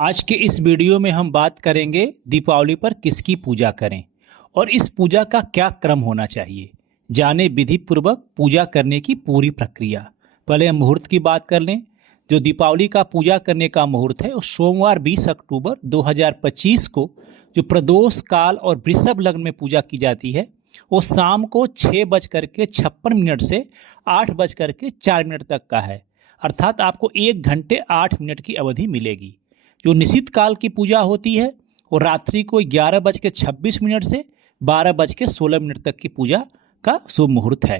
आज के इस वीडियो में हम बात करेंगे दीपावली पर किसकी पूजा करें और इस पूजा का क्या क्रम होना चाहिए। जाने विधि पूर्वक पूजा करने की पूरी प्रक्रिया। पहले हम मुहूर्त की बात कर लें। जो दीपावली का पूजा करने का मुहूर्त है वो सोमवार 20 अक्टूबर 2025 को जो प्रदोष काल और वृषभ लग्न में पूजा की जाती है वो शाम को 6:56 से 8:04 तक का है। अर्थात आपको 1 घंटे 8 मिनट की अवधि मिलेगी। जो निश्चित काल की पूजा होती है वो रात्रि को 11:26 से 12:16 तक की पूजा का शुभ मुहूर्त है।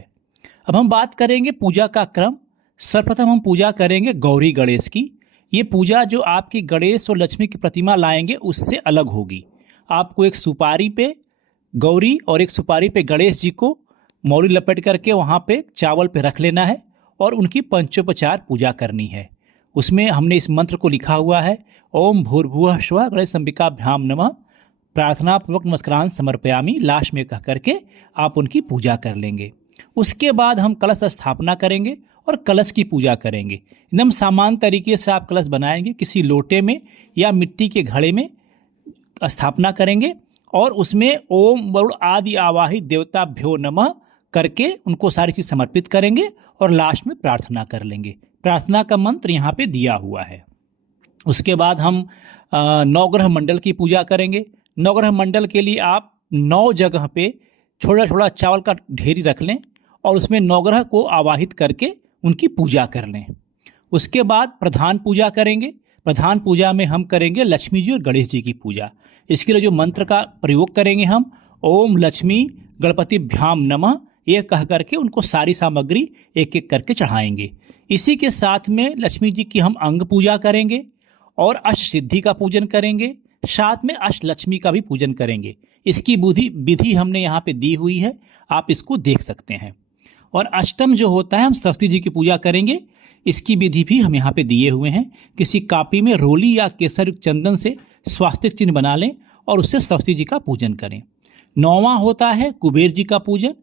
अब हम बात करेंगे पूजा का क्रम। सर्वप्रथम हम पूजा करेंगे गौरी गणेश की। ये पूजा जो आपकी गणेश और लक्ष्मी की प्रतिमा लाएंगे उससे अलग होगी। आपको एक सुपारी पे गौरी और एक सुपारी पे गणेश जी को मौली लपेट करके वहाँ पे चावल पे रख लेना है और उनकी पंचोपचार पूजा करनी है। उसमें हमने इस मंत्र को लिखा हुआ है, ओम भूर्भुवः स्वः गणेश अंबिकाभ्याम नमः, प्रार्थना पूर्वक नमस्कारान समर्पयामि। लास्ट में कह करके आप उनकी पूजा कर लेंगे। उसके बाद हम कलश स्थापना करेंगे और कलश की पूजा करेंगे। एकदम सामान्य तरीके से आप कलश बनाएंगे, किसी लोटे में या मिट्टी के घड़े में स्थापना करेंगे और उसमें ओम वरुण आदि आवाहित देवताभ्यो नमः करके उनको सारी चीज़ समर्पित करेंगे और लास्ट में प्रार्थना कर लेंगे। प्रार्थना का मंत्र यहाँ पे दिया हुआ है। उसके बाद हम नवग्रह मंडल की पूजा करेंगे। नवग्रह मंडल के लिए आप 9 जगह पे थोड़ा थोड़ा चावल का ढेरी रख लें और उसमें नवग्रह को आवाहित करके उनकी पूजा कर लें। उसके बाद प्रधान पूजा करेंगे। प्रधान पूजा में हम करेंगे लक्ष्मी जी और गणेश जी की पूजा। इसके लिए जो मंत्र का प्रयोग करेंगे हम ओम लक्ष्मी गणपतिभ्याम नमः, ये कह करके उनको सारी सामग्री एक एक करके चढ़ाएंगे। इसी के साथ में लक्ष्मी जी की हम अंग पूजा करेंगे और अष्ट सिद्धि का पूजन करेंगे, साथ में अष्ट लक्ष्मी का भी पूजन करेंगे। इसकी विधि हमने यहाँ पे दी हुई है, आप इसको देख सकते हैं। और अष्टम जो होता है हम सरस्वती जी की पूजा करेंगे। इसकी विधि भी हम यहाँ पे दिए हुए हैं। किसी कापी में रोली या केसर चंदन से स्वास्तिक चिन्ह बना लें और उससे सरस्वती जी का पूजन करें। 9वां होता है कुबेर जी का पूजन।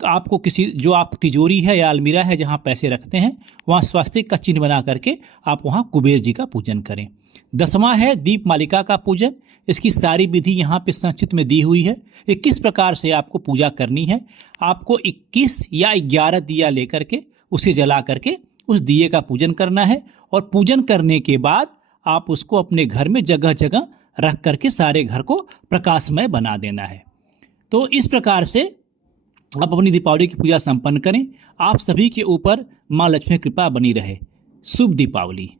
आपको किसी जो आप तिजोरी है या अलमीरा है जहाँ पैसे रखते हैं वहाँ स्वास्तिक का चिन्ह बना करके आप वहाँ कुबेर जी का पूजन करें। 10वां है दीप मालिका का पूजन। इसकी सारी विधि यहाँ पे संक्षिप्त में दी हुई है। 21 प्रकार से आपको पूजा करनी है। आपको 21 या 11 दिया लेकर के उसे जला करके उस दिए का पूजन करना है और पूजन करने के बाद आप उसको अपने घर में जगह जगह रख करके सारे घर को प्रकाशमय बना देना है। तो इस प्रकार से आप अपनी दीपावली की पूजा संपन्न करें। आप सभी के ऊपर माँ लक्ष्मी की कृपा बनी रहे। शुभ दीपावली।